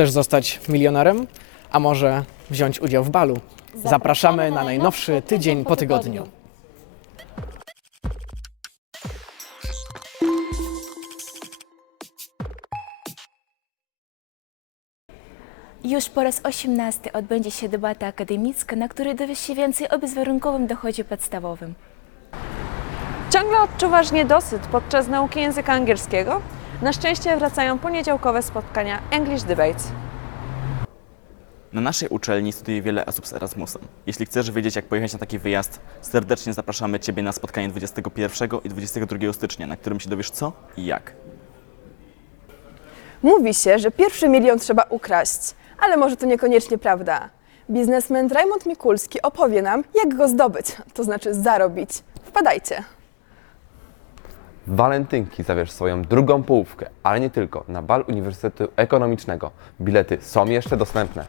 Chcesz zostać milionerem? A może wziąć udział w balu? Zapraszamy na najnowszy tydzień po tygodniu. Już po raz osiemnasty odbędzie się debata akademicka, na której dowiesz się więcej o bezwarunkowym dochodzie podstawowym. Ciągle odczuwasz niedosyt podczas nauki języka angielskiego? Na szczęście wracają poniedziałkowe spotkania English Debates. Na naszej uczelni studiuje wiele osób z Erasmusem. Jeśli chcesz wiedzieć, jak pojechać na taki wyjazd, serdecznie zapraszamy Ciebie na spotkanie 21 i 22 stycznia, na którym się dowiesz co i jak. Mówi się, że pierwszy milion trzeba ukraść, ale może to niekoniecznie prawda. Biznesmen Raymond Mikulski opowie nam, jak go zdobyć, to znaczy zarobić. Wpadajcie! Walentynki zabierz swoją drugą połówkę, ale nie tylko, na bal Uniwersytetu Ekonomicznego. Bilety są jeszcze dostępne.